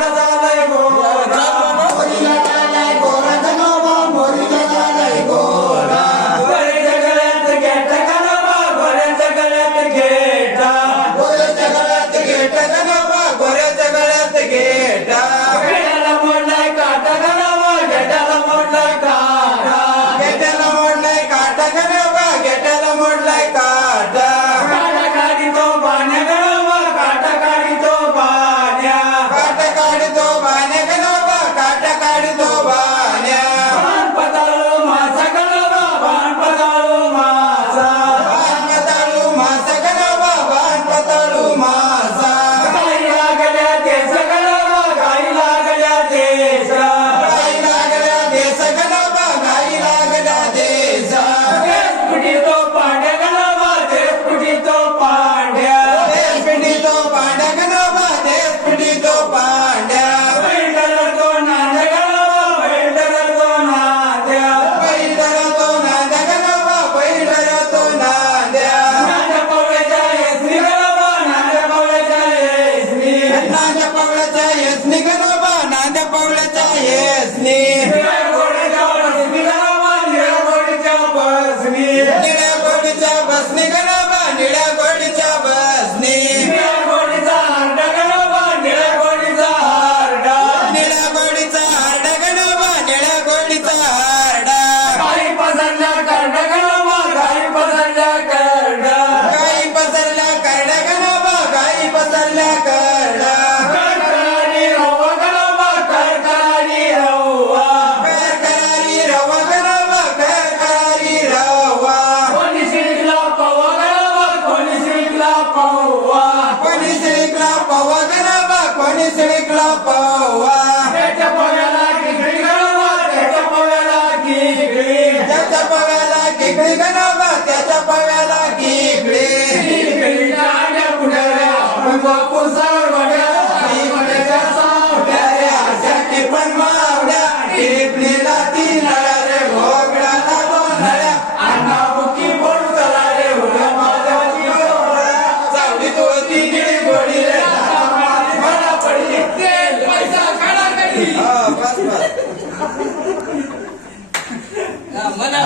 하다 Nikanova, Nanda Paula Chayesni. खिसडीकडा पावा त्याच्या पोव्याला खिसडी गणवा त्याच्या पोव्याला खिसडी त्याच्या पोव्याला खिसडी गणवा त्याच्या पोव्याला खिसडी खिसडीच्या बापूस મને